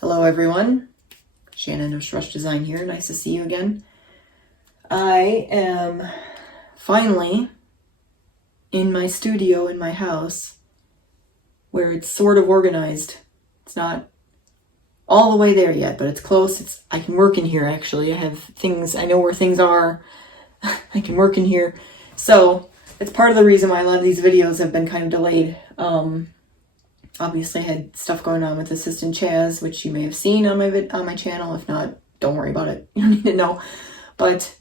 Hello everyone, Shannon of Strush Design here. Nice to see you again. I am finally in my studio in my house where it's sort of organized. It's not all the way there yet, but it's close. I can work in here actually. I have things, I know where things are. I can work in here. So it's part of the reason why a lot of these videos have been kind of delayed. Obviously, I had stuff going on with Assistant Chaz, which you may have seen on my channel. If not, don't worry about it. You don't need to know. But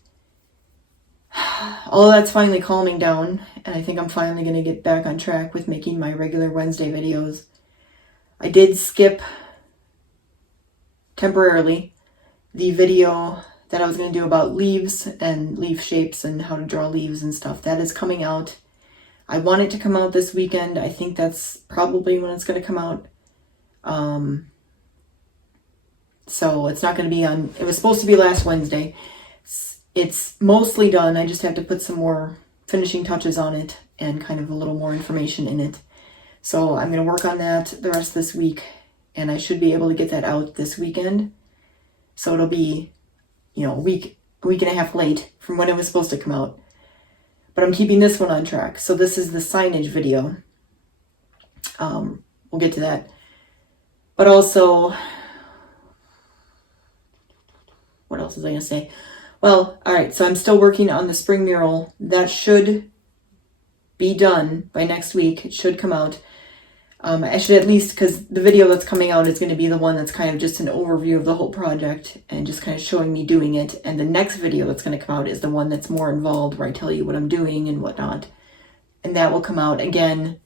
all of that's finally calming down, and I think I'm finally going to get back on track with making my regular Wednesday videos. I did skip temporarily the video that I was going to do about leaves and leaf shapes and how to draw leaves and stuff. That is coming out. I want it to come out this weekend. I think that's probably when it's going to come out. So it's not going to be on... It was supposed to be last Wednesday. It's mostly done. I just have to put some more finishing touches on it and kind of a little more information in it. So I'm going to work on that the rest of this week, and I should be able to get that out this weekend. So it'll be, a week and a half late from when it was supposed to come out. But I'm keeping this one on track. So this is the signage video. We'll get to that. But also, what else was I going to say? Well, all right, so I'm still working on the spring mural. That should be done by next week. It should come out. I should at least, because the video that's coming out is going to be the one that's kind of just an overview of the whole project and just kind of showing me doing it. And the next video that's going to come out is the one that's more involved, where I tell you what I'm doing and whatnot. And that will come out again,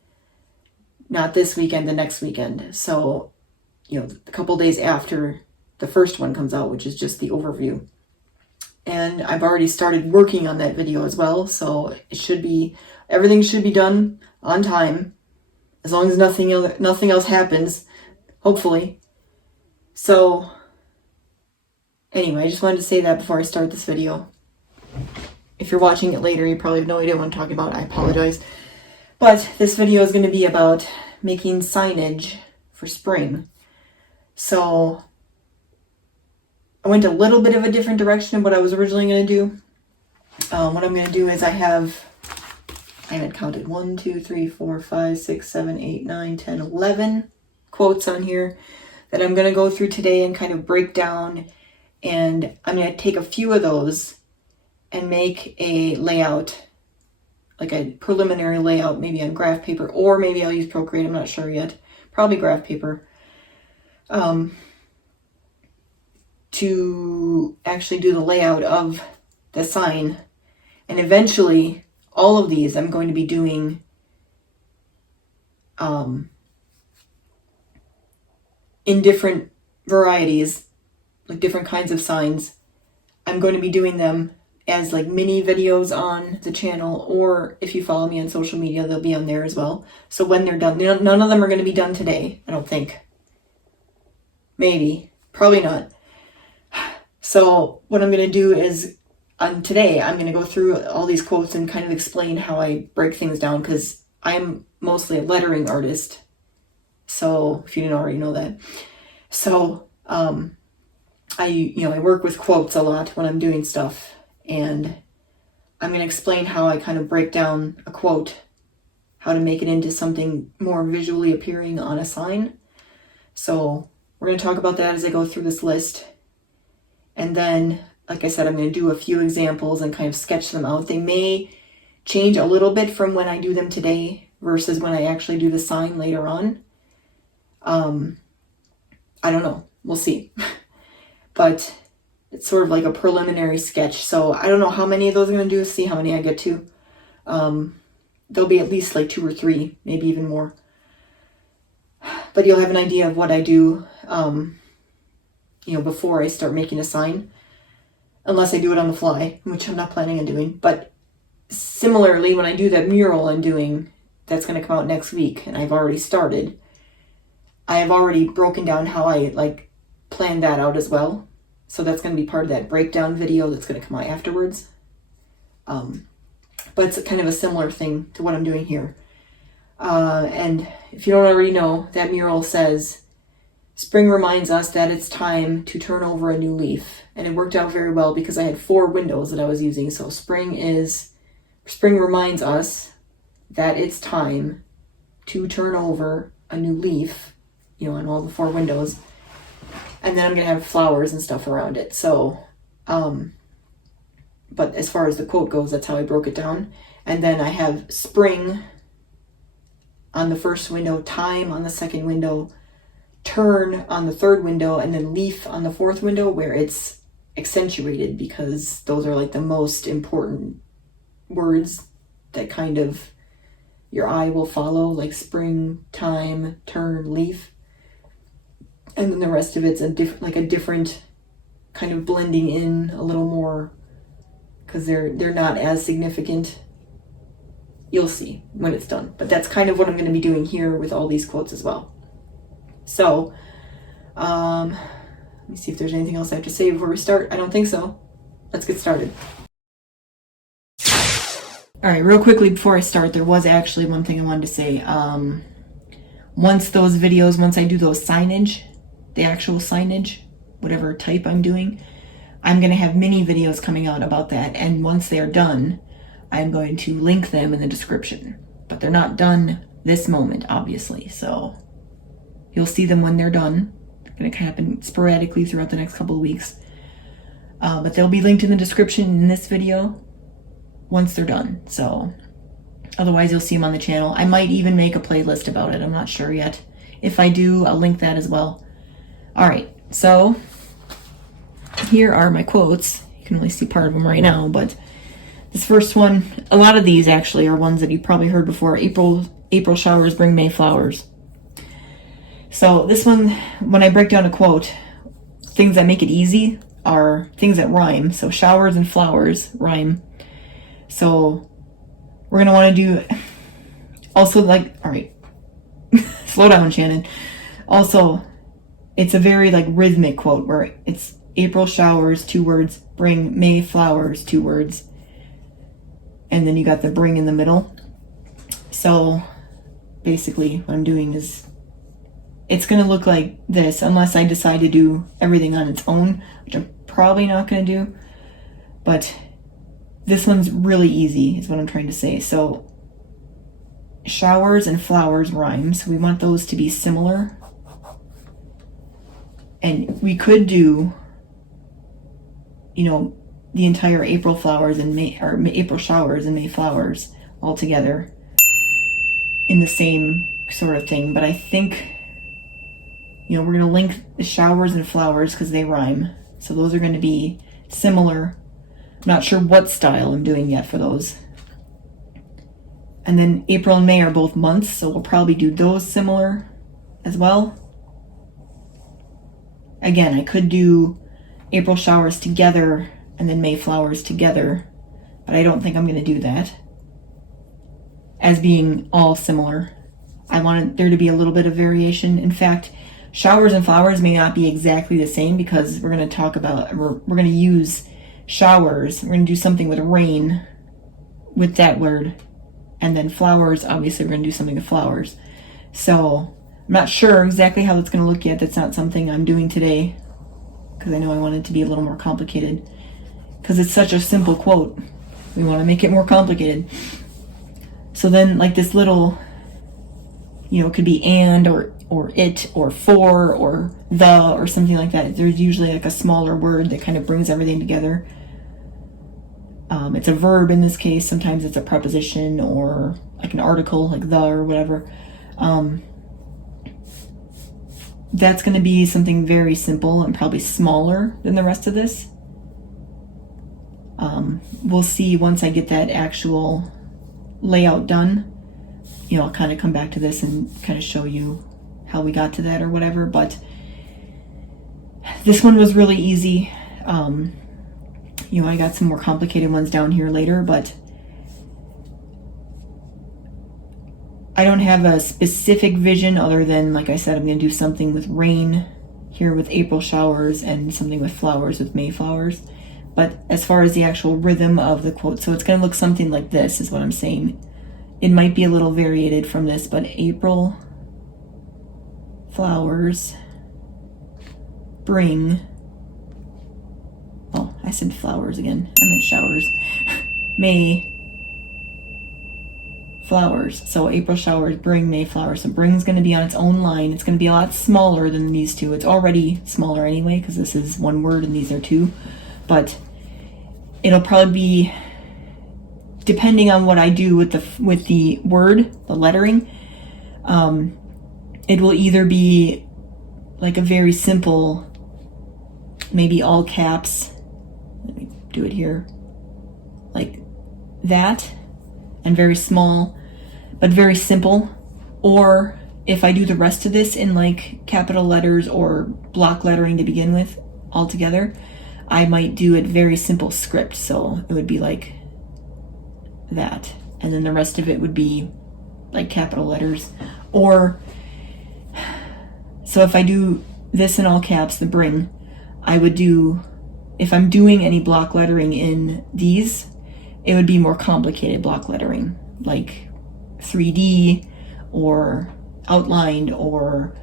not this weekend, the next weekend. So, a couple days after the first one comes out, which is just the overview. And I've already started working on that video as well. So everything should be done on time. As long as nothing else happens, hopefully. So, anyway, I just wanted to say that before I start this video. If you're watching it later, you probably have no idea what I'm talking about. I apologize. But this video is going to be about making signage for spring. So, I went a little bit of a different direction of what I was originally going to do. What I'm going to do is I haven't counted 1, 2, 3, 4, 5, 6, 7, 8, 9, 10, 11 quotes on here that I'm going to go through today and kind of break down. And I'm going to take a few of those and make a layout, like a preliminary layout, maybe on graph paper, or maybe I'll use Procreate. I'm not sure yet. Probably graph paper. To actually do the layout of the sign. And eventually, all of these I'm going to be doing in different varieties, like different kinds of signs. I'm going to be doing them as like mini videos on the channel, or if you follow me on social media, they'll be on there as well. So when they're done, none of them are going to be done today, I don't think. Maybe, probably not. So what I'm going to do is today, I'm going to go through all these quotes and kind of explain how I break things down, because I'm mostly a lettering artist. So, if you didn't already know that. So, I work with quotes a lot when I'm doing stuff. And I'm going to explain how I kind of break down a quote, how to make it into something more visually appearing on a sign. So, we're going to talk about that as I go through this list. And then, like I said, I'm going to do a few examples and kind of sketch them out. They may change a little bit from when I do them today versus when I actually do the sign later on. I don't know. We'll see. But it's sort of like a preliminary sketch. So I don't know how many of those I'm going to do. See how many I get to. There'll be at least like 2 or 3, maybe even more. But you'll have an idea of what I do, before I start making a sign. Unless I do it on the fly, which I'm not planning on doing. But similarly, when I do that mural I'm doing, that's going to come out next week, and I've already started, I have already broken down how I planned that out as well. So that's going to be part of that breakdown video that's going to come out afterwards. But it's kind of a similar thing to what I'm doing here. And if you don't already know, that mural says, spring reminds us that it's time to turn over a new leaf. And it worked out very well because I had 4 windows that I was using. So spring reminds us that it's time to turn over a new leaf, on all the 4 windows. And then I'm going to have flowers and stuff around it. So, but as far as the quote goes, that's how I broke it down. And then I have spring on the first window, time on the second window, turn on the third window, and then leaf on the fourth window, where it's accentuated because those are like the most important words that kind of your eye will follow, like spring, time, turn, leaf. And then the rest of it's a different kind of blending in a little more because they're not as significant. You'll see when it's done. But that's kind of what I'm going to be doing here with all these quotes as well. So, let me see if there's anything else I have to say before we start. I don't think so. Let's get started. All right, real quickly before I start, there was actually one thing I wanted to say. Once I do those signage, the actual signage, whatever type I'm doing, I'm going to have mini videos coming out about that. And once they're done, I'm going to link them in the description. But they're not done this moment, obviously. So you'll see them when they're done. It's going to happen sporadically throughout the next couple of weeks. But they'll be linked in the description in this video once they're done. So otherwise you'll see them on the channel. I might even make a playlist about it. I'm not sure yet. If I do, I'll link that as well. All right, so here are my quotes. You can only see part of them right now, but this first one, a lot of these actually are ones that you probably heard before. April showers bring May flowers. So this one, when I break down a quote, things that make it easy are things that rhyme. So showers and flowers rhyme. So we're going to want to do also all right, slow down, Shannon. Also, it's a very rhythmic quote where it's April showers, 2 words, bring May flowers, 2 words. And then you got the bring in the middle. So basically what I'm doing is it's going to look like this unless I decide to do everything on its own, which I'm probably not going to do. But this one's really easy is what I'm trying to say. So showers and flowers rhyme. So we want those to be similar. And we could do, the entire April flowers and April showers and May flowers all together in the same sort of thing. But I think, we're going to link the showers and flowers because they rhyme. So those are going to be similar. I'm not sure what style I'm doing yet for those. And then April and May are both months, so we'll probably do those similar as well. Again, I could do April showers together and then May flowers together, but I don't think I'm going to do that as being all similar. I wanted there to be a little bit of variation. In fact, showers and flowers may not be exactly the same because we're going to use showers. We're going to do something with rain with that word. And then flowers, obviously we're going to do something with flowers. So I'm not sure exactly how that's going to look yet. That's not something I'm doing today because I know I want it to be a little more complicated because it's such a simple quote. We want to make it more complicated. So then this little, could be and or it or for or the or something like that. There's usually a smaller word that kind of brings everything together. It's a verb in this case. Sometimes it's a preposition or an article like the or whatever. That's going to be something very simple and probably smaller than the rest of this. We'll see once I get that actual layout done. I'll kind of come back to this and kind of show you how we got to that or whatever. But this one was really easy. I got some more complicated ones down here later, but I don't have a specific vision other than, like I said, I'm going to do something with rain here with April showers and something with flowers with May flowers. But as far as the actual rhythm of the quote, so it's going to look something like this is what I'm saying. It might be a little variated from this, but April flowers spring. Oh, I said flowers again. I meant showers. May flowers. So April showers bring May flowers. So bring's going to be on its own line. It's going to be a lot smaller than these two. It's already smaller anyway because this is one word and these are two. But it'll probably be, depending on what I do with the word, the lettering, it will either be like a very simple, maybe all caps. Let me do it here. Like that, and very small, but very simple. Or if I do the rest of this in like capital letters or block lettering to begin with altogether, I might do it very simple script. So it would be like that. And then the rest of it would be like capital letters. Or, so if I do this in all caps, the bring, I would do, if I'm doing any block lettering in these, it would be more complicated block lettering, like 3D or outlined, or,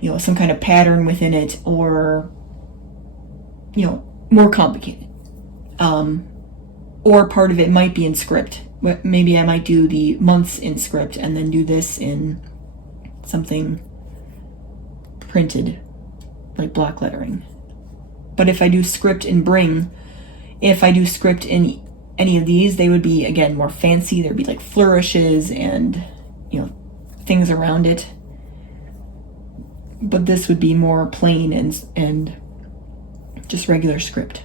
you know, some kind of pattern within it, or, you know, more complicated. Or part of it might be in script. Maybe I might do the months in script and then do this in something printed, like block lettering. But if I do script in bring, if I do script in any of these, they would be, again, more fancy. There'd be like flourishes and, you know, things around it. But this would be more plain and just regular script.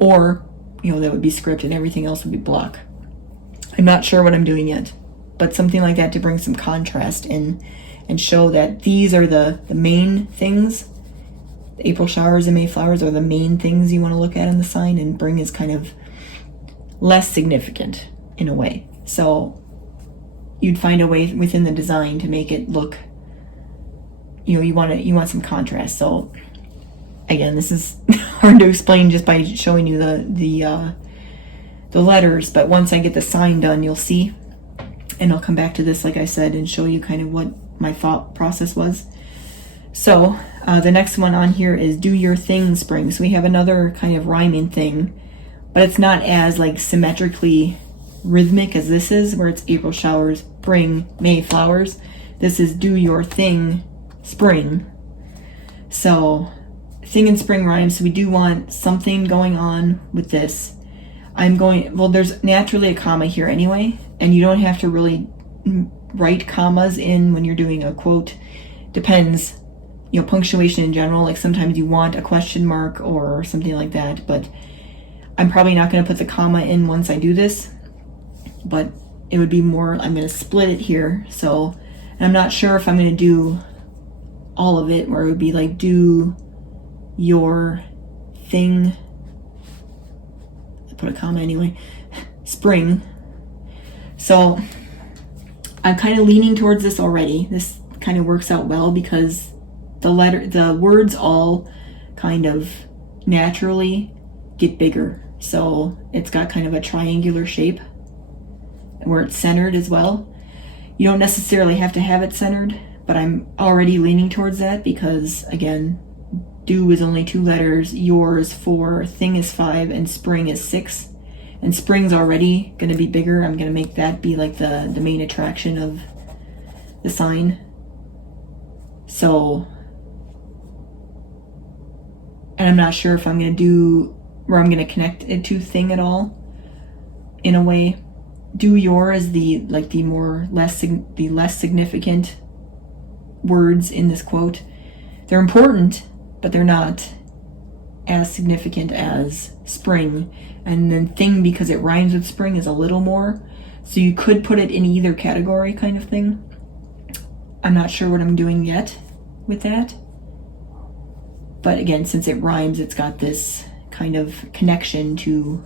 Or, you know, that would be script and everything else would be block. I'm not sure what I'm doing yet, but something like that to bring some contrast in and show that these are the main things. The April showers and May flowers are the main things you want to look at in the sign, and bring is kind of less significant in a way. So you'd find a way within the design to make it look, you know, you want some contrast. So again, this is hard to explain just by showing you the letters, but once I get the sign done, you'll see, and I'll come back to this, like I said, and show you kind of what my thought process was. So the next one on here is do your thing spring. So we have another kind of rhyming thing, but it's not as like symmetrically rhythmic as this is, where it's April showers, bring May flowers. This is do your thing spring. So thing and spring rhymes, so we do want something going on with this. Well, there's naturally a comma here anyway, and you don't have to really write commas in when you're doing a quote. Depends, you know, punctuation in general, like sometimes you want a question mark or something like that, but I'm probably not going to put the comma in once I do this, but it would be more, I'm going to split it here. So, and I'm not sure if I'm going to do all of it, where it would be like do your thing, put a comma anyway, spring. So I'm kind of leaning towards this already. This kind of works out well because the words all kind of naturally get bigger. So it's got kind of a triangular shape where it's centered as well. You don't necessarily have to have it centered, but I'm already leaning towards that because, again, do is only 2 letters, your is 4, thing is 5, and spring is 6. And spring's already going to be bigger. I'm going to make that be like the main attraction of the sign. So, and I'm not sure if I'm going to do, where I'm going to connect it to thing at all. In a way, do your is the less significant words in this quote. They're important, but they're not as significant as spring. And then thing, because it rhymes with spring, is a little more. So you could put it in either category kind of thing. I'm not sure what I'm doing yet with that. But again, since it rhymes, it's got this kind of connection to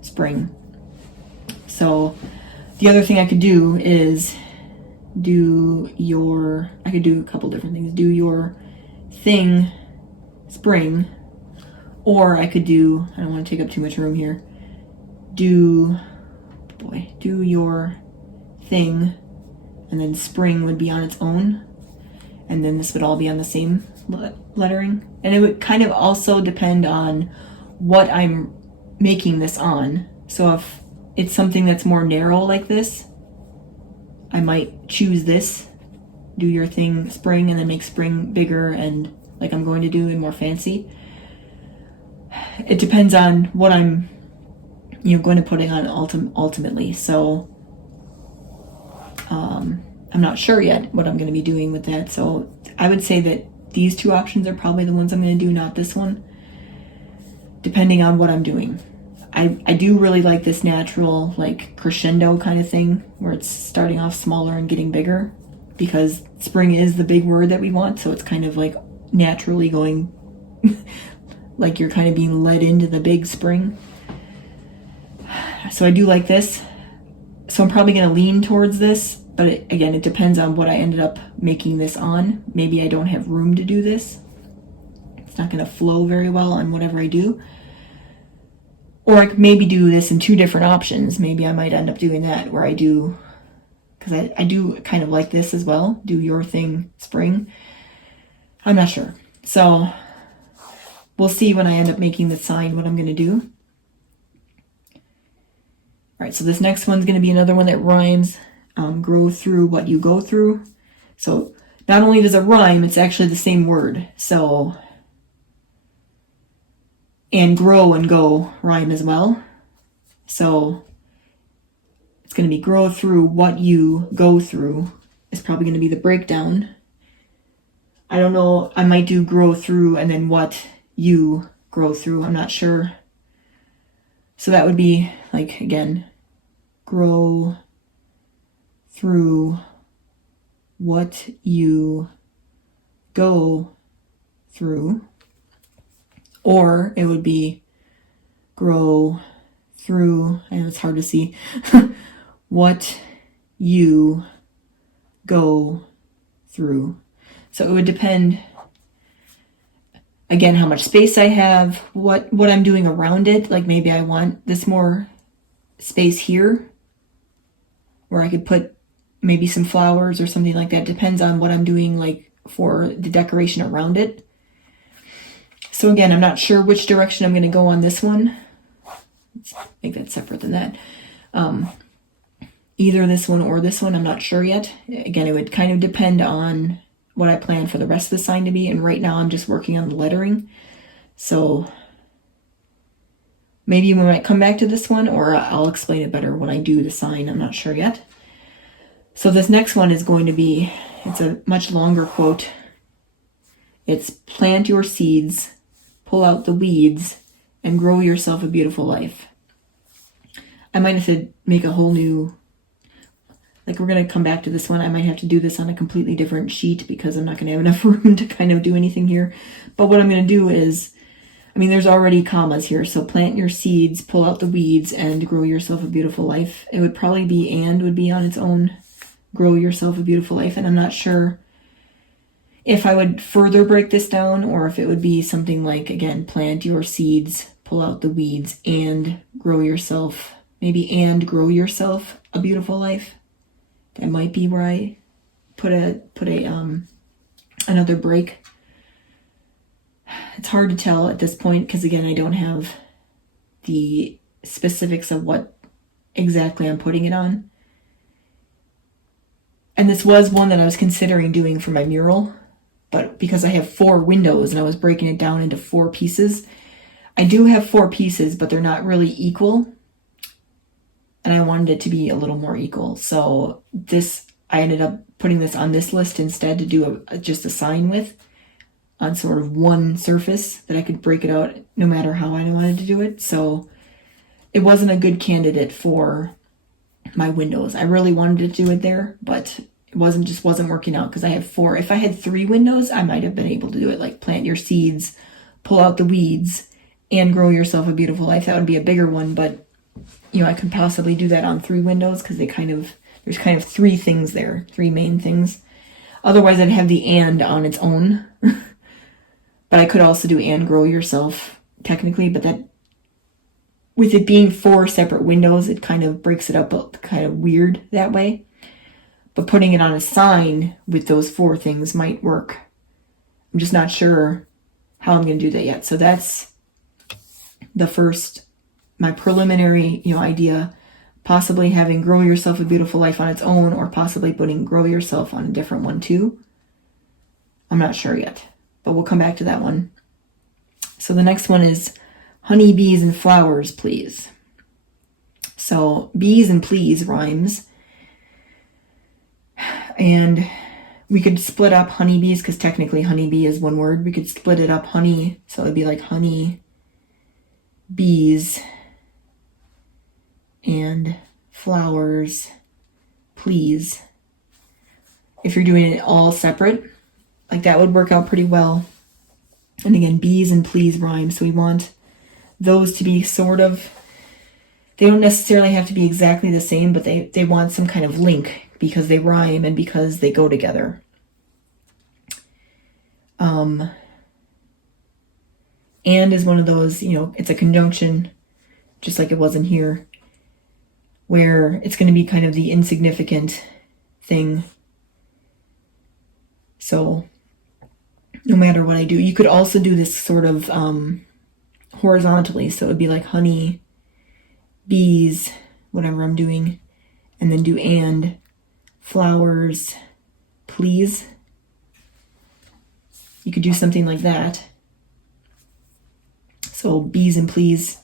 spring. So the other thing I could do is I could do a couple different things. Do your thing spring, or I could do, I don't want to take up too much room here, do your thing, and then spring would be on its own, and then this would all be on the same lettering. And it would kind of also depend on what I'm making this on. So if it's something that's more narrow like this, I might choose this, do your thing spring, and then make spring bigger and like I'm going to do and more fancy. It depends on what I'm going to put it on ultimately. So I'm not sure yet what I'm going to be doing with that. So I would say that these two options are probably the ones I'm going to do, not this one, depending on what I'm doing. I do really like this natural, like crescendo kind of thing where it's starting off smaller and getting bigger, because spring is the big word that we want. So it's kind of like naturally going like you're kind of being led into the big spring. So I do like this. So I'm probably going to lean towards this, but again, it depends on what I ended up making this on. Maybe I don't have room to do this. It's not going to flow very well on whatever I do. Or I could maybe do this in two different options. Maybe I might end up doing that where I do, because I do kind of like this as well, do your thing spring. I'm not sure. So we'll see when I end up making the sign what I'm going to do. All right, so this next one's going to be another one that rhymes. Grow through what you go through. So not only does it rhyme, it's actually the same word. So, and grow and go rhyme as well. So it's going to be grow through what you go through is probably going to be the breakdown. I don't know. I might do grow through and then what you grow through. I'm not sure. So that would be like, again, grow through what you go through. Or it would be grow through, and it's hard to see, what you go through. So it would depend, again, how much space I have, what I'm doing around it. Like maybe I want this more space here where I could put maybe some flowers or something like that. Depends on what I'm doing like for the decoration around it. So again, I'm not sure which direction I'm going to go on this one. Let's make that separate than that. Either this one or this one, I'm not sure yet. Again, it would kind of depend on what I plan for the rest of the sign to be. And right now I'm just working on the lettering. So maybe we might come back to this one, or I'll explain it better when I do the sign. I'm not sure yet. So this next one is going to be, it's a much longer quote. It's plant your seeds, pull out the weeds, and grow yourself a beautiful life. I might have to make a whole new, like we're going to come back to this one. I might have to do this on a completely different sheet because I'm not going to have enough room to kind of do anything here. But what I'm going to do is, there's already commas here. So plant your seeds, pull out the weeds, and grow yourself a beautiful life. It would probably be and would be on its own, grow yourself a beautiful life. And I'm not sure if I would further break this down or if it would be something like, again, plant your seeds, pull out the weeds, and grow yourself, maybe and grow yourself a beautiful life. That might be where I put another break. It's hard to tell at this point because, again, I don't have the specifics of what exactly I'm putting it on. And this was one that I was considering doing for my mural, but because I have 4 windows and I was breaking it down into 4 pieces, I do have 4 pieces, but they're not really equal. And I wanted it to be a little more equal. So I ended up putting this on this list instead to do just a sign with on sort of one surface that I could break it out no matter how I wanted to do it. So it wasn't a good candidate for my windows. I really wanted to do it there, but it wasn't working out because I have 4. If I had 3 windows, I might have been able to do it, like plant your seeds, pull out the weeds, and grow yourself a beautiful life. That would be a bigger one, but I could possibly do that on 3 windows because there's kind of 3 things there, 3 main things. Otherwise, I'd have the and on its own. But I could also do and grow yourself technically, but that with it being 4 separate windows, it kind of breaks it up kind of weird that way. But putting it on a sign with those 4 things might work I'm just not sure how I'm going to do that yet. So that's the first, my preliminary, idea, possibly having Grow Yourself a Beautiful Life on its own, or possibly putting Grow Yourself on a different one too. I'm not sure yet, but we'll come back to that one. So the next one is honey, bees, and flowers, please. So bees and please rhymes. And we could split up honeybees, because technically honeybee is one word. We could split it up honey, so it'd be like honey, bees, and flowers, please. If you're doing it all separate, like that would work out pretty well. And again, bees and please rhyme, so we want those to be sort of, they don't necessarily have to be exactly the same, but they want some kind of link because they rhyme and because they go together. And is one of those, it's a conjunction, just like it was in here, where it's going to be kind of the insignificant thing. So no matter what I do, you could also do this sort of horizontally. So it would be like honey, bees, whatever I'm doing, and then do and flowers, please. You could do something like that. So bees and please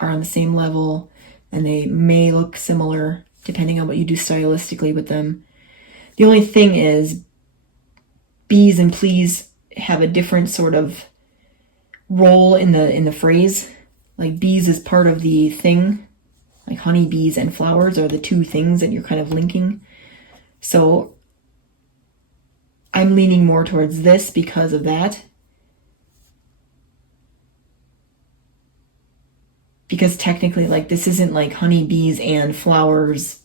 are on the same level, and they may look similar depending on what you do stylistically with them. The only thing is, bees and please have a different sort of role in the phrase. Like bees is part of the thing, like honey, bees, and flowers are the two things that you're kind of linking. So I'm leaning more towards this because of that. Because technically, like, this isn't like honey, bees, and flowers.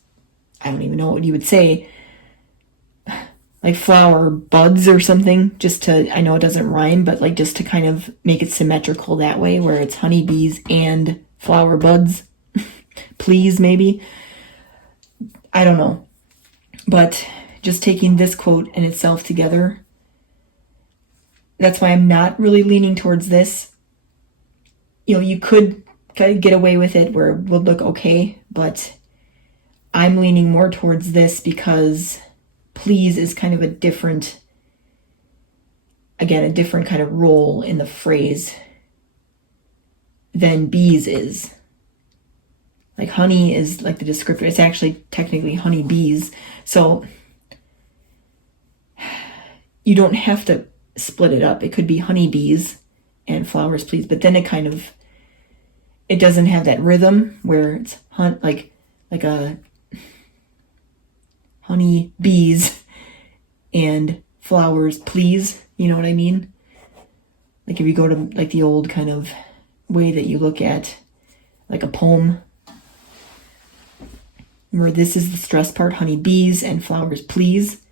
I don't even know what you would say. Like flower buds or something, just to, I know it doesn't rhyme, but like just to kind of make it symmetrical that way, where it's honey, bees, and flower buds. Please, maybe. I don't know. But just taking this quote in itself together, that's why I'm not really leaning towards this. You could kind of get away with it where it would look okay, but I'm leaning more towards this because please is kind of a different kind of role in the phrase than bees is. Like honey is like the descriptor. It's actually technically honey bees. So you don't have to split it up. It could be honey bees and flowers, please. But then it doesn't have that rhythm where it's like a honey bees and flowers, please. You know what I mean? Like if you go to like the old kind of way that you look at like a poem, where this is the stress part, honey bees and flowers, please.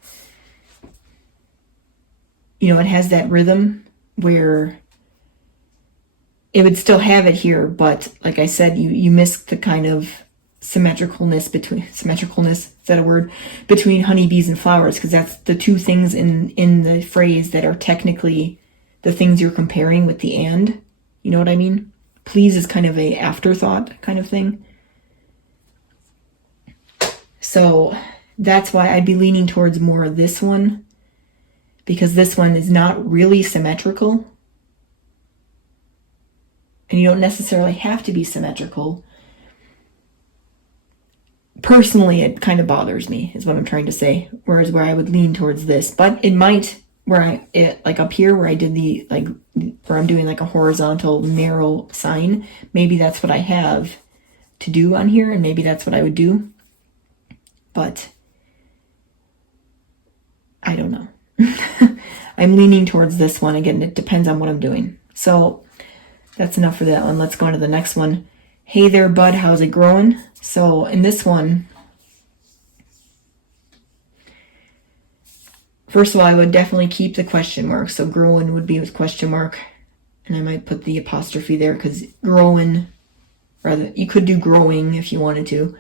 It has that rhythm where it would still have it here, but like I said, you miss the kind of symmetricalness, is that a word? Between honeybees and flowers, because that's the two things in the phrase that are technically the things you're comparing with the and. You know what I mean? Please is kind of a afterthought kind of thing. So that's why I'd be leaning towards more of this one, because this one is not really symmetrical. And you don't necessarily have to be symmetrical. Personally, it kind of bothers me, is what I'm trying to say. Whereas where I would lean towards this, but it might, like up here where I did where I'm doing like a horizontal narrow sign, maybe that's what I have to do on here, and maybe that's what I would do. But I don't know. I'm leaning towards this one. Again, it depends on what I'm doing. So that's enough for that one. Let's go on to the next one. Hey there, bud. How's it growing? So in this one, first of all, I would definitely keep the question mark. So growing would be with question mark. And I might put the apostrophe there because growing, rather, you could do growing if you wanted to.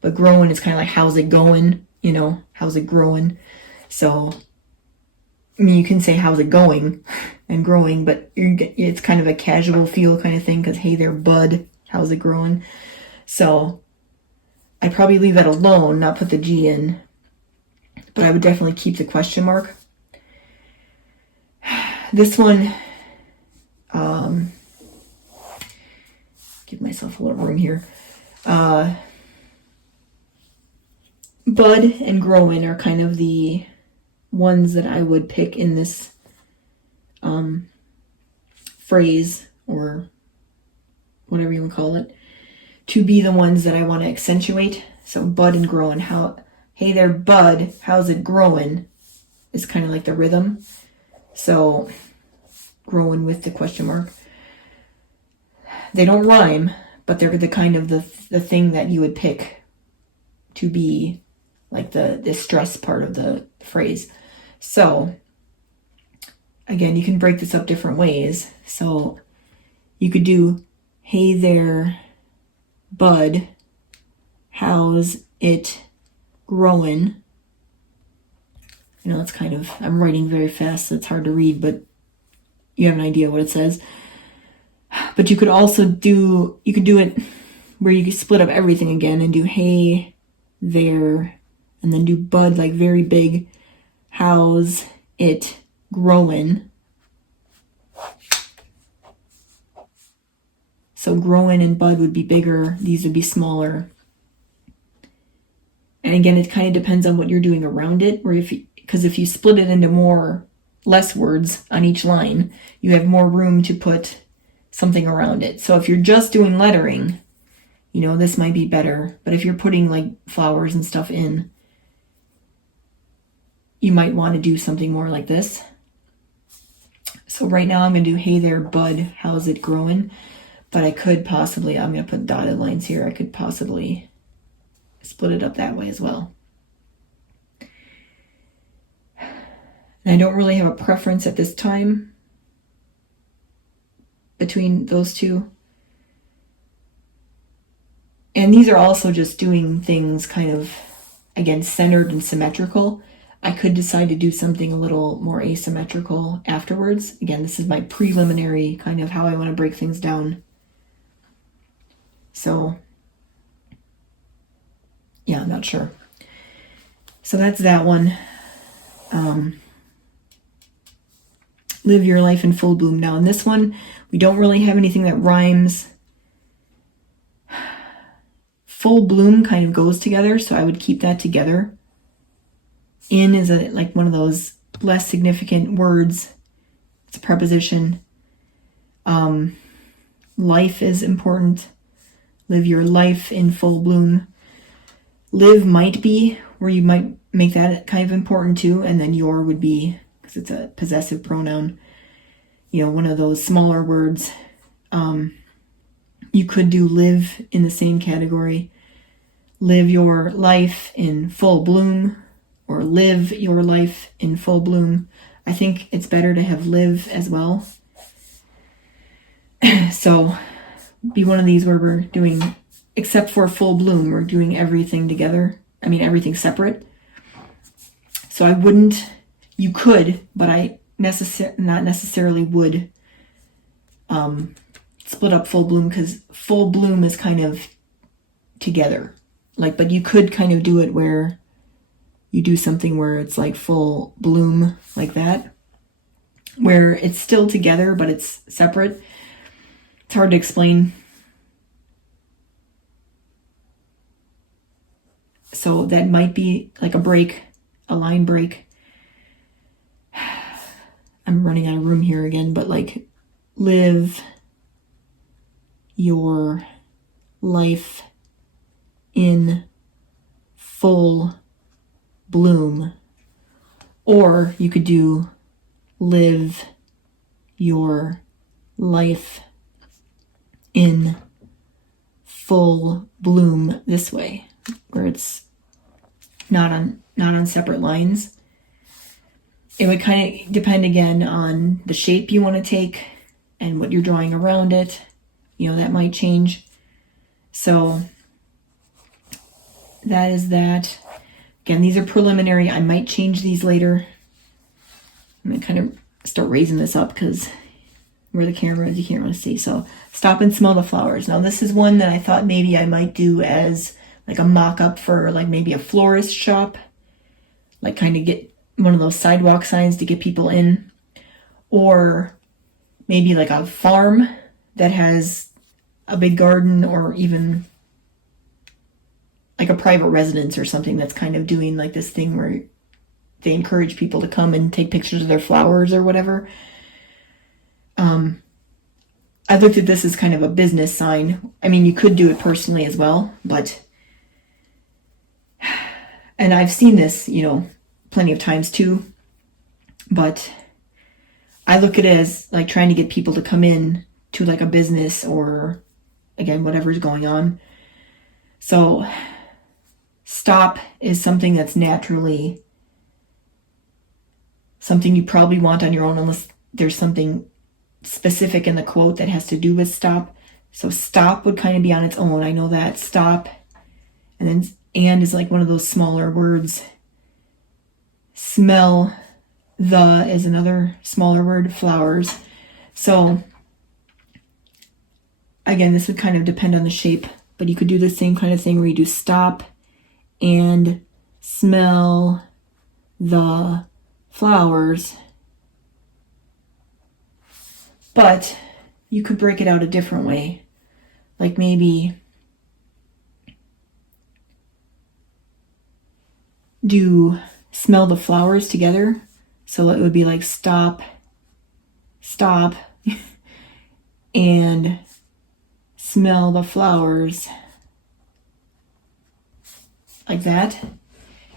But growing is kind of like, how's it going? How's it growing? So I mean, you can say, how's it going and growing, but it's kind of a casual feel kind of thing because, hey there, bud, how's it growing? So I'd probably leave that alone, not put the G in, but I would definitely keep the question mark. This one, give myself a little room here. Bud and growing are kind of the ones that I would pick in this phrase, or whatever you want to call it, to be the ones that I want to accentuate. So bud and growing, hey there, bud, how's it growing, is kind of like the rhythm. So growing with the question mark. They don't rhyme, but they're the kind of the thing that you would pick to be like the stress part of the phrase. So again, you can break this up different ways. So you could do, hey there, bud, how's it growing? You know, it's kind of, I'm writing very fast, so it's hard to read, but you have an idea what it says. But you could also do it where you could split up everything again and do hey there, and then do bud like very big, how's it growing? So growing and bud would be bigger, these would be smaller. And again, it kind of depends on what you're doing around it, or because if you split it into less words on each line, you have more room to put something around it. So if you're just doing lettering, you know, this might be better. But if you're putting like flowers and stuff in, you might want to do something more like this. So right now I'm going to do, hey there, bud, how's it growing? But I could possibly, I'm going to put dotted lines here. I could possibly split it up that way as well. And I don't really have a preference at this time between those two. And these are also just doing things kind of, again, centered and symmetrical. I could decide to do something a little more asymmetrical afterwards. Again, this is my preliminary kind of how I want to break things down. So, yeah, I'm not sure. So that's that one. Live your life in full bloom. Now in this one, we don't really have anything that rhymes. Full bloom kind of goes together, so I would keep that together. In is like one of those less significant words. It's a preposition. Life is important. Live your life in full bloom. Live might be where you might make that kind of important too, and then your would be, because it's a possessive pronoun, you know, one of those smaller words. You could do live in the same category. Live your life in full bloom, or live your life in full bloom. I think it's better to have live as well. So be one of these where we're doing, except for full bloom, we're doing everything together. I mean, everything separate. So I wouldn't, you could, but I not necessarily would split up full bloom, because full bloom is kind of together. Like, but you could kind of do it where you do something where it's like full bloom like that, where it's still together, but it's separate. It's hard to explain. So that might be like a break, a line break. I'm running out of room here again, but like live your life in full bloom. Or you could do live your life in full bloom this way, where it's not on separate lines. It would kind of depend again on the shape you want to take and what you're drawing around it. You know, that might change. So that is that. Again, these are preliminary. I might change these later. I'm going to kind of start raising this up because where the camera is, you can't really see. So stop and smell the flowers. Now this is one that I thought maybe I might do as like a mock-up for like maybe a florist shop. Like kind of get one of those sidewalk signs to get people in. Or maybe like a farm that has a big garden, or even like a private residence or something that's kind of doing like this thing where they encourage people to come and take pictures of their flowers or whatever. I looked at this as kind of a business sign. I mean, you could do it personally as well, but, and I've seen this, you know, plenty of times too, but I look at it as like trying to get people to come in to like a business or, again, whatever's going on. So stop is something that's naturally something you probably want on your own, unless there's something specific in the quote that has to do with stop. So stop would kind of be on its own. I know that. Stop. And then and is like one of those smaller words. Smell the is another smaller word. Flowers. So again, this would kind of depend on the shape, but you could do the same kind of thing where you do stop and smell the flowers. But you could break it out a different way. Like maybe do smell the flowers together. So it would be like stop, stop, and smell the flowers. Like that.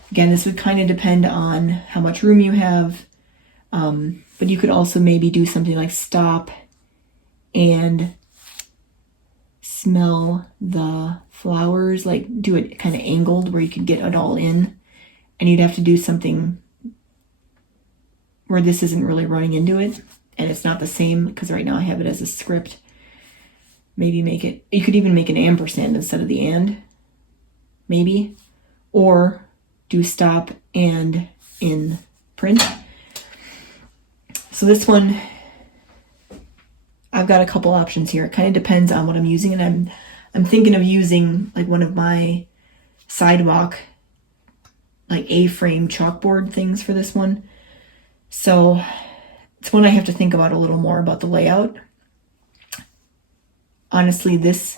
Again, this would kind of depend on how much room you have. But you could also maybe do something like stop and smell the flowers, like do it kind of angled where you could get it all in. And you'd have to do something where this isn't really running into it. And it's not the same, because right now I have it as a script. Maybe make it, you could even make an ampersand instead of the and. Maybe. Or do stop and in print. So this one, I've got a couple options here. It kind of depends on what I'm using, and I'm thinking of using like one of my sidewalk like A-frame chalkboard things for this one. So it's one I have to think about a little more about the layout. Honestly, this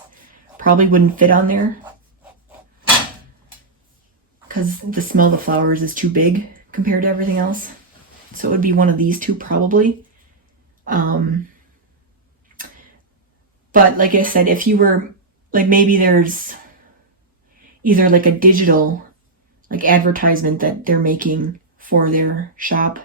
probably wouldn't fit on there because the smell of the flowers is too big compared to everything else. So it would be one of these two probably. But like I said, if you were like, maybe there's either like a digital like advertisement that they're making for their shop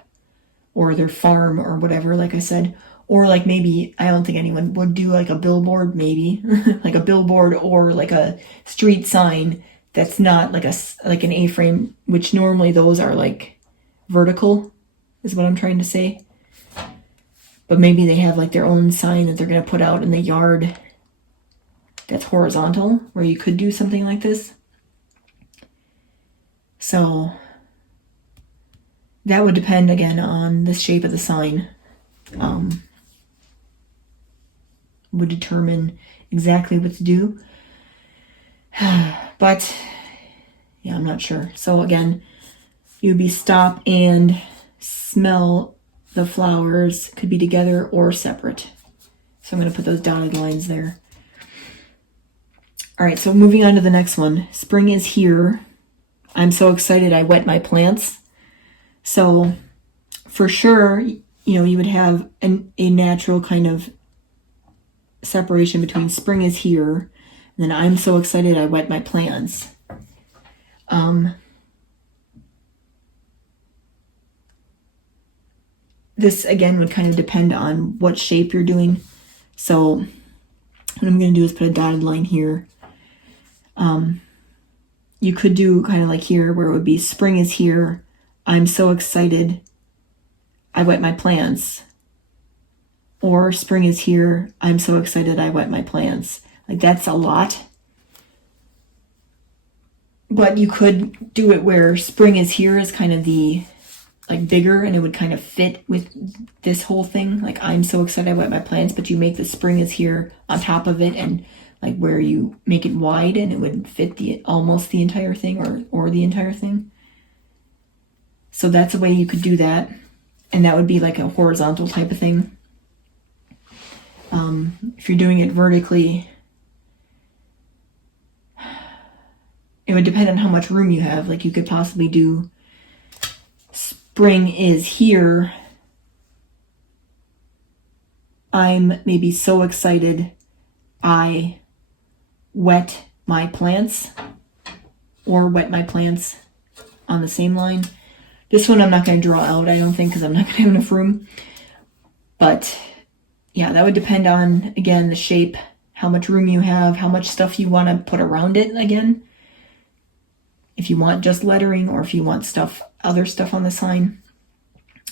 or their farm or whatever, like I said, or like maybe, I don't think anyone would do like a billboard, maybe like a billboard or like a street sign that's not like like an A-frame, which normally those are like vertical, is what I'm trying to say. But maybe they have like their own sign that they're going to put out in the yard that's horizontal, where you could do something like this. So that would depend again on the shape of the sign. Would determine exactly what to do. But yeah, I'm not sure. So again, you'd be stop and smell the flowers. Could be together or separate. So I'm going to put those dotted lines there. All right, so moving on to the next one. Spring is here. I'm so excited I wet my plants. So for sure, you know, you would have a natural kind of separation between spring is here and then I'm so excited I wet my plants. This again would kind of depend on what shape you're doing. So what I'm going to do is put a dotted line here. You could do kind of like here where it would be spring is here. I'm so excited I wet my plants. Or spring is here. I'm so excited I wet my plants. Like that's a lot. But you could do it where spring is here is kind of the like bigger and it would kind of fit with this whole thing. Like, I'm so excited I wet my plants, but you make the spring is here on top of it, and like where you make it wide and it would fit almost the entire thing or the entire thing. So that's a way you could do that. And that would be like a horizontal type of thing. If you're doing it vertically, it would depend on how much room you have. Like, you could possibly do spring is here. I'm maybe so excited I wet my plants, or wet my plants on the same line. This one I'm not going to draw out, I don't think, because I'm not going to have enough room. But yeah, that would depend on, again, the shape, how much room you have, how much stuff you want to put around it again. If you want just lettering or if you want other stuff on the sign,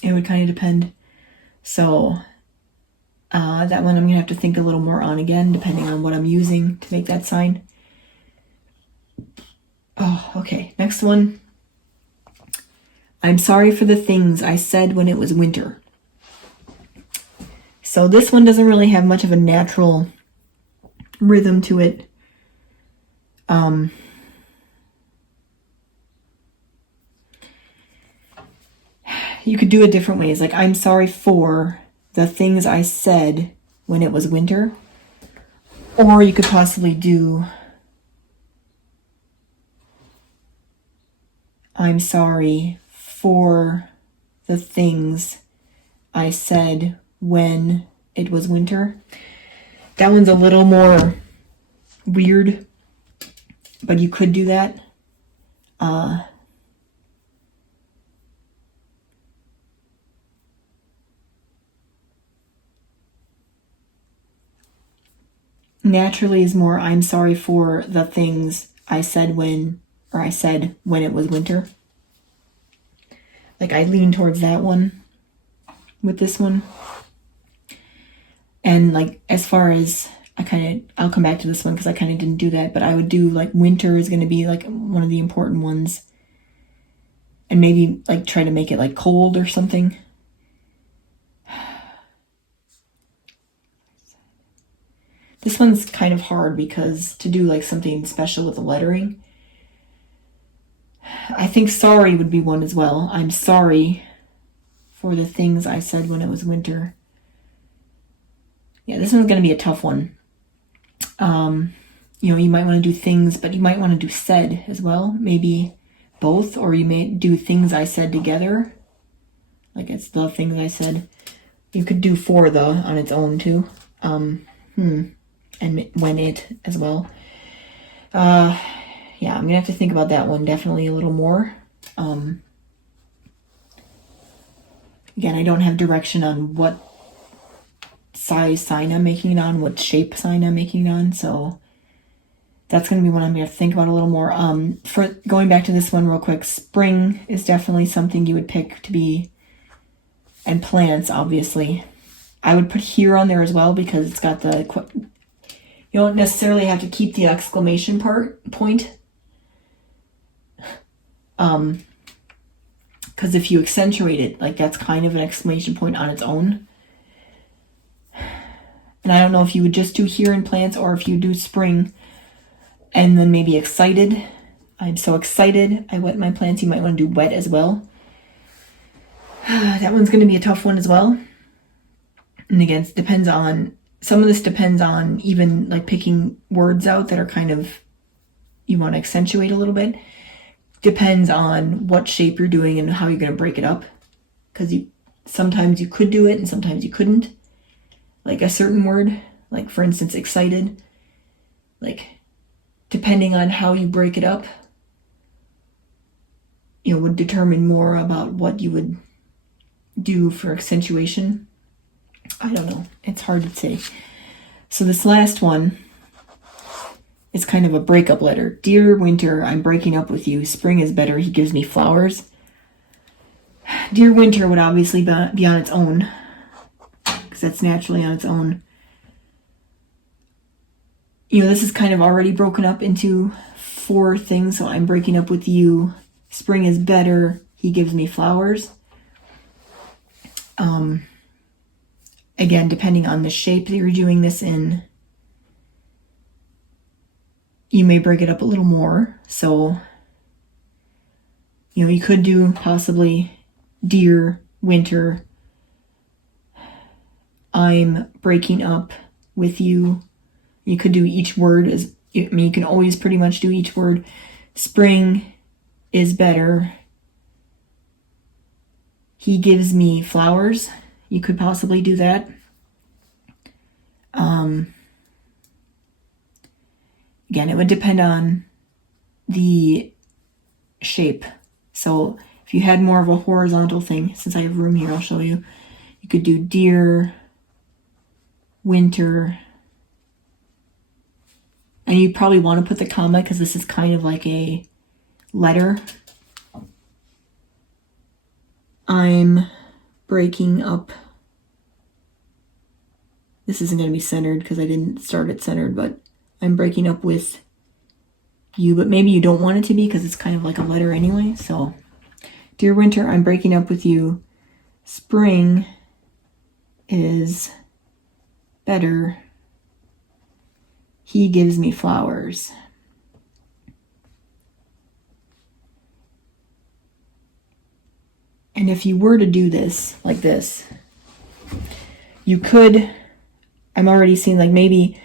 it would kind of depend. So that one I'm going to have to think a little more on again, depending on what I'm using to make that sign. Oh, okay. Next one. I'm sorry for the things I said when it was winter. So this one doesn't really have much of a natural rhythm to it. You could do it different ways. Like, I'm sorry for the things I said when it was winter. Or you could possibly do, I'm sorry for the things I said when it was winter. That one's a little more weird, but you could do that. Naturally is more, I'm sorry for the things I said when it was winter. Like, I lean towards that one with this one. And like, as far as I'll come back to this one because I kind of didn't do that, but I would do like winter is going to be like one of the important ones. And maybe like try to make it like cold or something. This one's kind of hard because to do like something special with the lettering. I think sorry would be one as well. I'm sorry for the things I said when it was winter. Yeah, this one's going to be a tough one. You might want to do things, but you might want to do said as well. Maybe both, or you may do things I said together. Like, it's the things I said. You could do for the on its own too. And when it as well. Yeah, I'm gonna have to think about that one definitely a little more. Again, I don't have direction on what size sign I'm making it on, what shape sign I'm making it on, so that's gonna be one I'm gonna think about a little more. For going back to this one real quick, spring is definitely something you would pick to be, and plants, obviously. I would put here on there as well because it's got the, you don't necessarily have to keep the exclamation point. Because if you accentuate it, like, that's kind of an exclamation point on its own. And I don't know if you would just do here in plants or if you do spring and then maybe excited. I'm so excited I wet my plants. You might want to do wet as well. That one's going to be a tough one as well. And again, it depends on, some of this depends on even like picking words out that are kind of, you want to accentuate a little bit. Depends on what shape you're doing and how you're going to break it up. Because sometimes you could do it and sometimes you couldn't. Like a certain word, like for instance, excited. Like, depending on how you break it up, would determine more about what you would do for accentuation. I don't know. It's hard to say. So this last one is kind of a breakup letter. Dear Winter, I'm breaking up with you. Spring is better. He gives me flowers. Dear Winter would obviously be on its own, because that's naturally on its own. This is kind of already broken up into 4 things. So I'm breaking up with you. Spring is better. He gives me flowers. Again, depending on the shape that you're doing this in, you may break it up a little more. So, you know, you could do possibly dear winter, I'm breaking up with you. You could do each word as, I mean, you can always pretty much do each word. Spring is better. He gives me flowers. You could possibly do that. Again, it would depend on the shape. So if you had more of a horizontal thing, since I have room here, I'll show you. You could do dear winter. And you probably want to put the comma because this is kind of like a letter. I'm breaking up. This isn't going to be centered because I didn't start it centered, but I'm breaking up with you. But maybe you don't want it to be because it's kind of like a letter anyway. So, dear winter, I'm breaking up with you. Spring is better. He gives me flowers. And if you were to do this like this, you could, I'm already seeing like maybe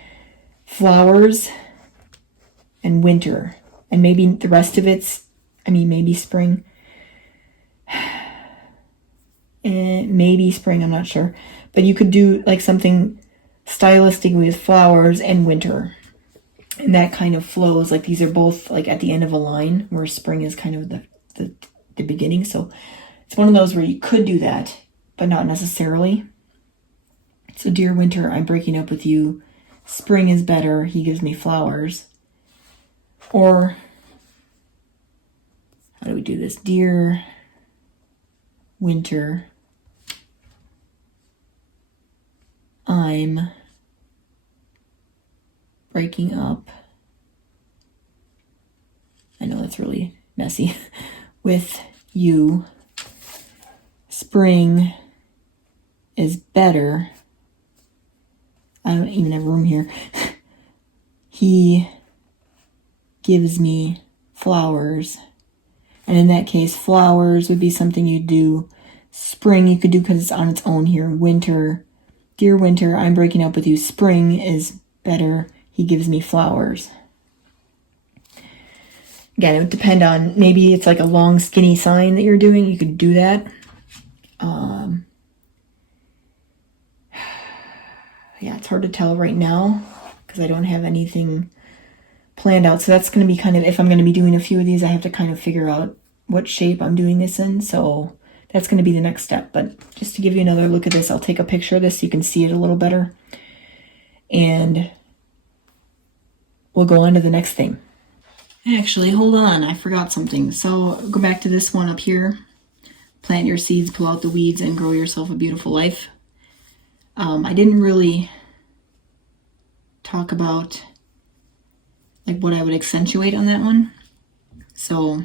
flowers and winter, and maybe the rest of it's, I mean, maybe spring. And maybe spring, I'm not sure. But you could do like something stylistically with flowers and winter. And that kind of flows, like these are both like at the end of a line where spring is kind of the beginning. So it's one of those where you could do that, but not necessarily. So, dear winter, I'm breaking up with you. Spring is better. He gives me flowers. Or, how do we do this? Dear winter, I'm breaking up. I know that's really messy. With you. Spring is better. I don't even have room here. He gives me flowers. And in that case, flowers would be something you do. Spring you could do because it's on its own here. Winter. Dear winter, I'm breaking up with you. Spring is better. He gives me flowers. Again, it would depend on, maybe it's like a long skinny sign that you're doing. You could do that. Yeah, it's hard to tell right now because I don't have anything planned out. So that's going to be kind of, if I'm going to be doing a few of these, I have to kind of figure out what shape I'm doing this in. So that's going to be the next step. But just to give you another look at this, I'll take a picture of this so you can see it a little better. And we'll go on to the next thing. Actually, hold on. I forgot something. So go back to this one up here. Plant your seeds, pull out the weeds, and grow yourself a beautiful life. I didn't really talk about like what I would accentuate on that one. So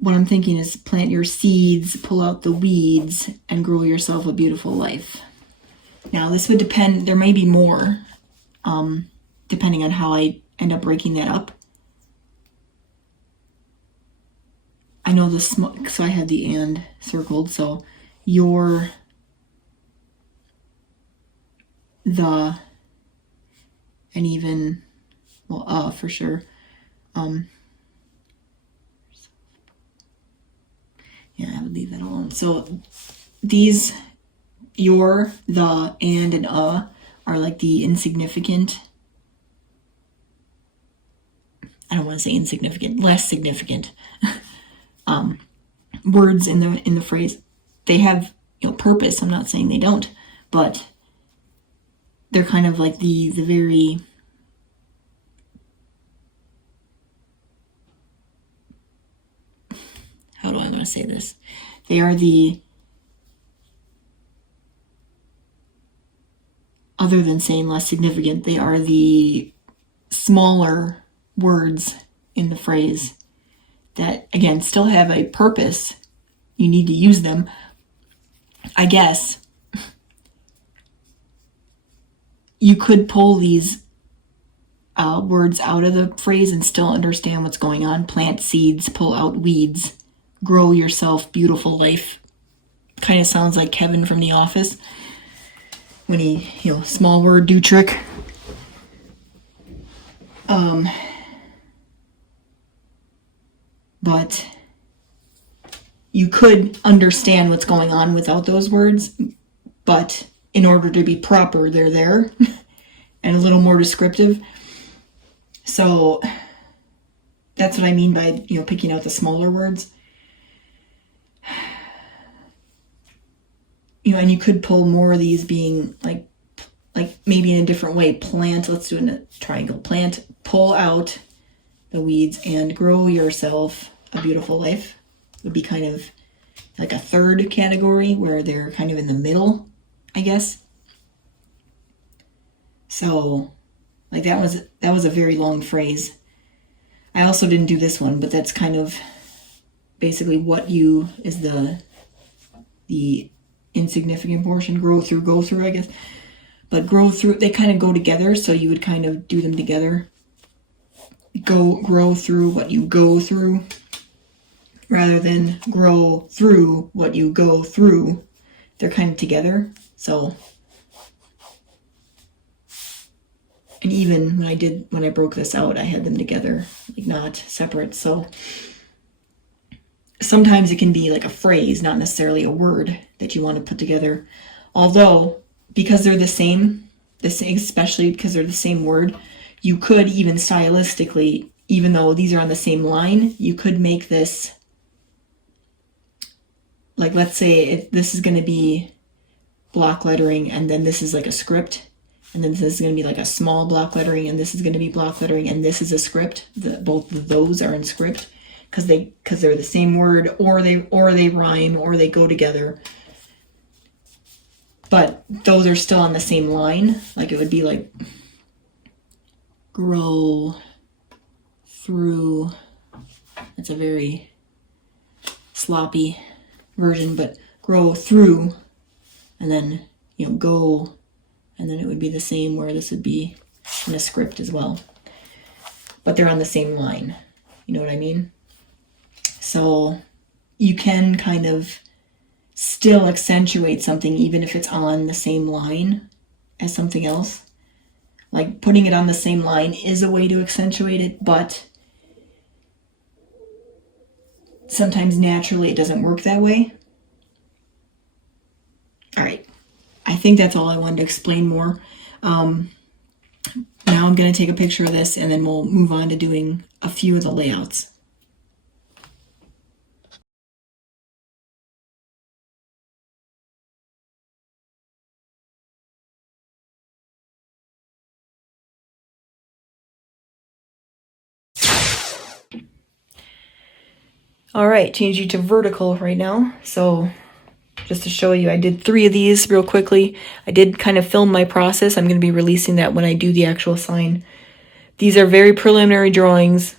what I'm thinking is plant your seeds, pull out the weeds, and grow yourself a beautiful life. Now this would depend, there may be more, depending on how I end up breaking that up. I know the so I had the and circled, so your, the, and even, well, for sure. Yeah, I would leave that alone. So these, your, the, and are like the insignificant, I don't want to say insignificant, less significant words in the phrase. They have, you know, purpose. I'm not saying they don't, but they're kind of like the very, how do I want to say this? They are the, other than saying less significant, they are the smaller words in the phrase that, again, still have a purpose, you need to use them, I guess. You could pull these words out of the phrase and still understand what's going on. Plant seeds, pull out weeds, grow yourself, beautiful life. Kind of sounds like Kevin from The Office when he, small word do trick. But you could understand what's going on without those words, but in order to be proper, they're there and a little more descriptive. So that's what I mean by, picking out the smaller words. And you could pull more of these being like maybe in a different way. Plant, let's do a triangle. Plant, pull out the weeds and grow yourself a beautiful life. Would be kind of like a third category where they're kind of in the middle, I guess. So like that was a very long phrase. I also didn't do this one, but that's kind of basically what is the insignificant portion. Grow through, go through, I guess. But grow through, they kind of go together, so you would kind of do them together. Grow through what you go through, rather than grow through what you go through. They're kind of together. So, and even when I broke this out, I had them together, like not separate. So sometimes it can be like a phrase, not necessarily a word that you want to put together. Although, because they're the same, especially because they're the same word, you could even stylistically, even though these are on the same line, you could make this, like let's say this is going to be block lettering, and then this is like a script, and then this is going to be like a small block lettering, and this is going to be block lettering, and this is a script. Both of those are in script because they're the same word, or they rhyme, or they go together. But those are still on the same line. Like it would be like grow through. It's a very sloppy version, but grow through, and then go, and then it would be the same where this would be in a script as well. But they're on the same line. You know what I mean? So you can kind of still accentuate something even if it's on the same line as something else. Like putting it on the same line is a way to accentuate it, but sometimes naturally it doesn't work that way. All right. I think that's all I wanted to explain more. Now I'm going to take a picture of this and then we'll move on to doing a few of the layouts. All right, change you to vertical right now. So just to show you, I did 3 of these real quickly. I did kind of film my process. I'm going to be releasing that when I do the actual sign. These are very preliminary drawings,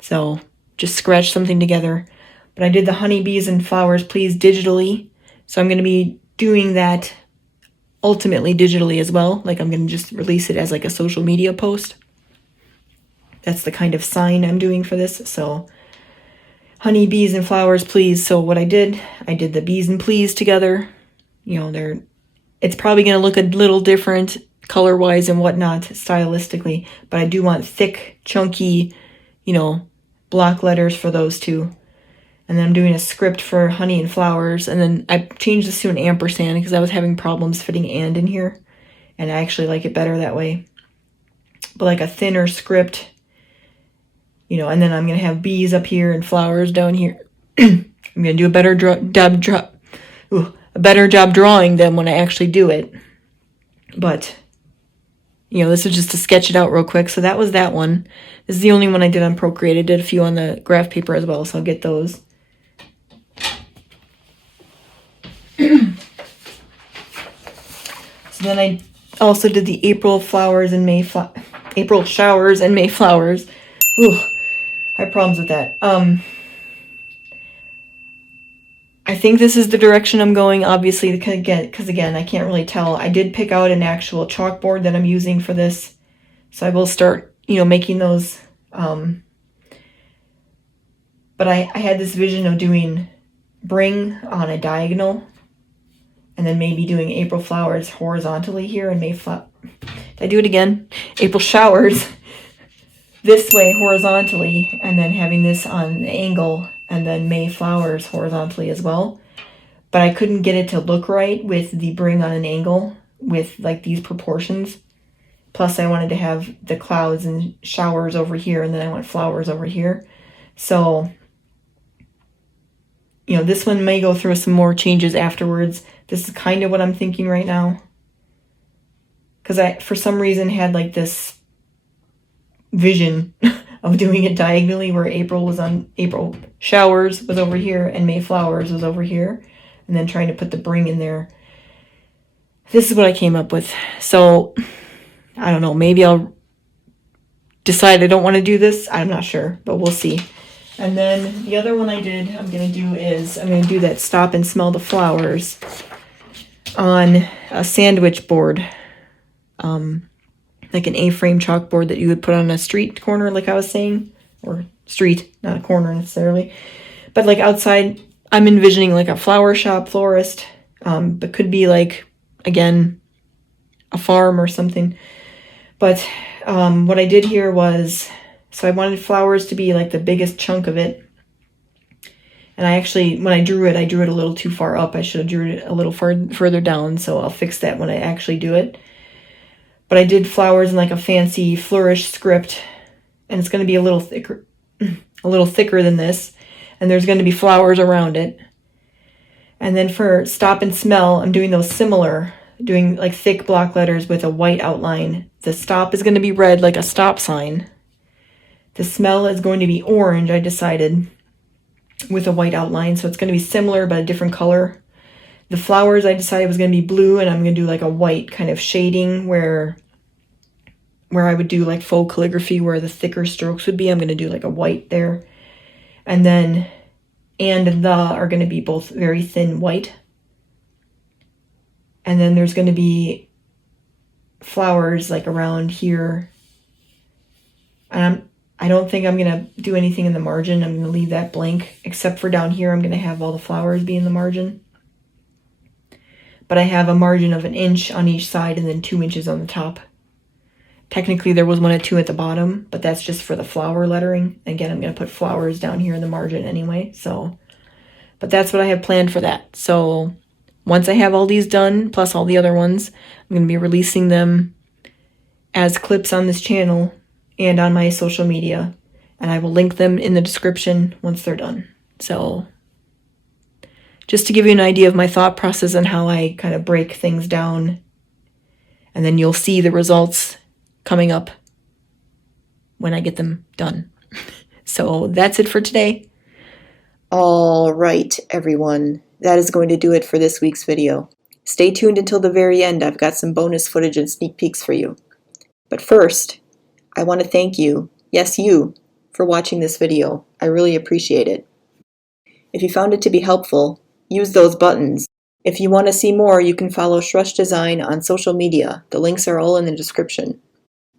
so just scratch something together. But I did the honeybees and flowers please digitally, so I'm going to be doing that ultimately digitally as well. Like I'm going to just release it as like a social media post. That's the kind of sign I'm doing for this. So honeybees and flowers please. So what I did the bees and please together. It's probably going to look a little different color-wise and whatnot stylistically, but I do want thick, chunky, block letters for those two. And then I'm doing a script for honey and flowers, and then I changed this to an ampersand because I was having problems fitting and in here, and I actually like it better that way. But like a thinner script, and then I'm going to have bees up here and flowers down here. I'm going to do a better job drawing them when I actually do it. But, this is just to sketch it out real quick. So that was that one. This is the only one I did on Procreate. I did a few on the graph paper as well, so I'll get those. So then I also did the April showers and May flowers. Ooh, I have problems with that. I think this is the direction I'm going, obviously, because again, I can't really tell. I did pick out an actual chalkboard that I'm using for this, so I will start, making those. But I had this vision of doing bring on a diagonal, and then maybe doing April flowers horizontally here, and Did I do it again? April showers this way horizontally, and then having this on an angle, and then May flowers horizontally as well. But I couldn't get it to look right with the bring on an angle with like these proportions. Plus I wanted to have the clouds and showers over here, and then I want flowers over here. So, this one may go through some more changes afterwards. This is kind of what I'm thinking right now. Because I, for some reason, had like this vision of doing it diagonally where April showers was over here and May flowers was over here. And then trying to put the bring in there. This is what I came up with. So, I don't know. Maybe I'll decide I don't want to do this. I'm not sure, but we'll see. And then the other one I'm going to do that stop and smell the flowers on a sandwich board. Like an A-frame chalkboard that you would put on a street corner, like I was saying. Or street, not a corner necessarily. But like outside, I'm envisioning like a flower shop, florist. But could be like, again, a farm or something. But what I did here was, so I wanted flowers to be like the biggest chunk of it. And I actually, when I drew it a little too far up. I should have drew it a little further down. So I'll fix that when I actually do it. But I did flowers in like a fancy flourish script. And it's going to be a little thicker than this. And there's going to be flowers around it. And then for stop and smell, I'm doing those similar, doing like thick block letters with a white outline. The stop is going to be red like a stop sign. The smell is going to be orange, I decided, with a white outline. So it's going to be similar but a different color. The flowers I decided was going to be blue, and I'm going to do like a white kind of shading where I would do like faux calligraphy where the thicker strokes would be. I'm going to do like a white there. And then and the are going to be both very thin white. And then there's going to be flowers like around here. And I don't think I'm going to do anything in the margin. I'm going to leave that blank, except for down here I'm going to have all the flowers be in the margin. But I have a margin of 1 inch on each side and then 2 inches on the top. Technically there was one at 2 at the bottom, but that's just for the flower lettering. Again, I'm going to put flowers down here in the margin anyway. But that's what I have planned for that. So once I have all these done, plus all the other ones, I'm going to be releasing them as clips on this channel and on my social media. And I will link them in the description once they're done. So just to give you an idea of my thought process and how I kind of break things down. And then you'll see the results coming up when I get them done. So that's it for today. All right, everyone. That is going to do it for this week's video. Stay tuned until the very end. I've got some bonus footage and sneak peeks for you. But first, I want to thank you, yes you, for watching this video. I really appreciate it. If you found it to be helpful, use those buttons. If you want to see more, you can follow Shrush Design on social media. The links are all in the description.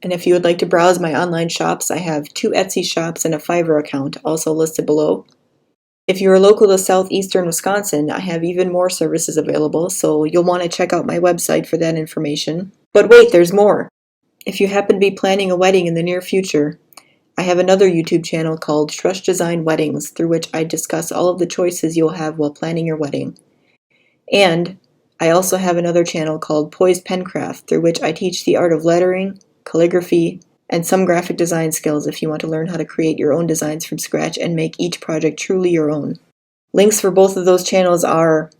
And if you would like to browse my online shops, I have 2 Etsy shops and a Fiverr account, also listed below. If you are local to southeastern Wisconsin, I have even more services available, so you'll want to check out my website for that information. But wait, there's more! If you happen to be planning a wedding in the near future, I have another YouTube channel called Shrush Design Weddings, through which I discuss all of the choices you'll have while planning your wedding. And I also have another channel called Poised Pencraft, through which I teach the art of lettering, calligraphy, and some graphic design skills if you want to learn how to create your own designs from scratch and make each project truly your own. Links for both of those channels are,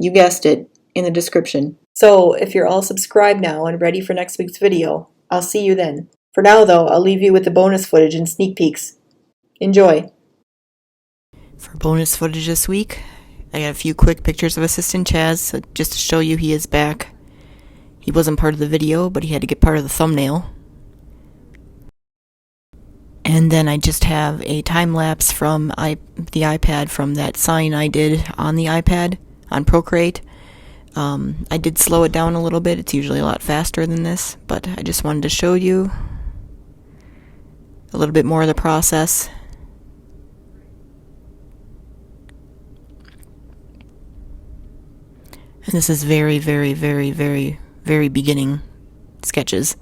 you guessed it, in the description. So if you're all subscribed now and ready for next week's video, I'll see you then. For now though, I'll leave you with the bonus footage and sneak peeks. Enjoy! For bonus footage this week, I got a few quick pictures of Assistant Chaz, so just to show you he is back. He wasn't part of the video, but he had to get part of the thumbnail. And then I just have a time lapse from the iPad from that sign I did on the iPad on Procreate. I did slow it down a little bit. It's usually a lot faster than this, but I just wanted to show you a little bit more of the process. And this is very, very, very, very, very beginning sketches.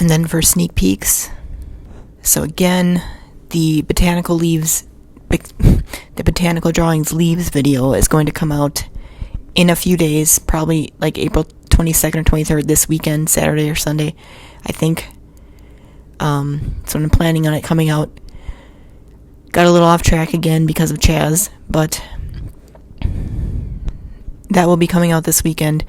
And then for sneak peeks, so again, the botanical drawings leaves video is going to come out in a few days, probably like April 22nd or 23rd this weekend, Saturday or Sunday, I think. So I'm planning on it coming out. Got a little off track again because of Chaz, but that will be coming out this weekend.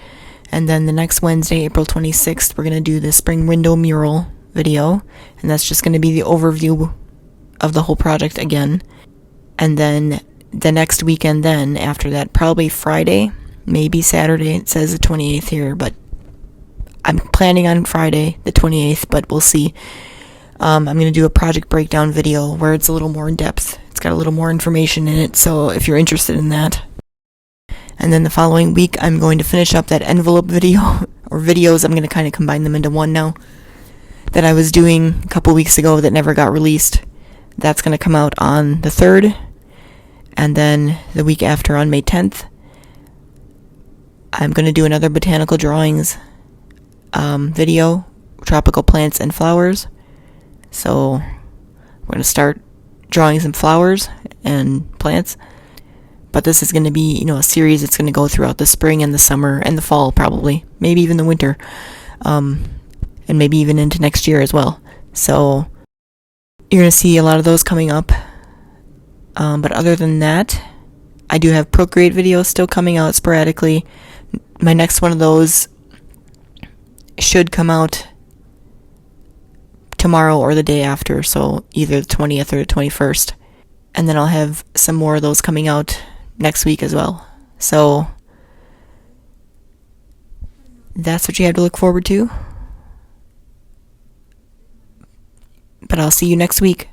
And then the next Wednesday, April 26th, we're going to do the spring window mural video. And that's just going to be the overview of the whole project again. And then the next weekend then, after that, probably Friday, maybe Saturday. It says the 28th here, but I'm planning on Friday, the 28th, but we'll see. I'm going to do a project breakdown video where it's a little more in depth. It's got a little more information in it, so if you're interested in that. And then the following week, I'm going to finish up that envelope video, or videos. I'm going to kind of combine them into one now, that I was doing a couple weeks ago that never got released. That's going to come out on the 3rd, and then the week after on May 10th, I'm going to do another botanical drawings video, tropical plants and flowers. So we're going to start drawing some flowers and plants. But this is going to be, a series that's going to go throughout the spring and the summer and the fall, probably. Maybe even the winter. And maybe even into next year as well. So you're going to see a lot of those coming up. But other than that, I do have Procreate videos still coming out sporadically. My next one of those should come out tomorrow or the day after. So either the 20th or the 21st. And then I'll have some more of those coming out next week as well. So that's what you have to look forward to. But I'll see you next week.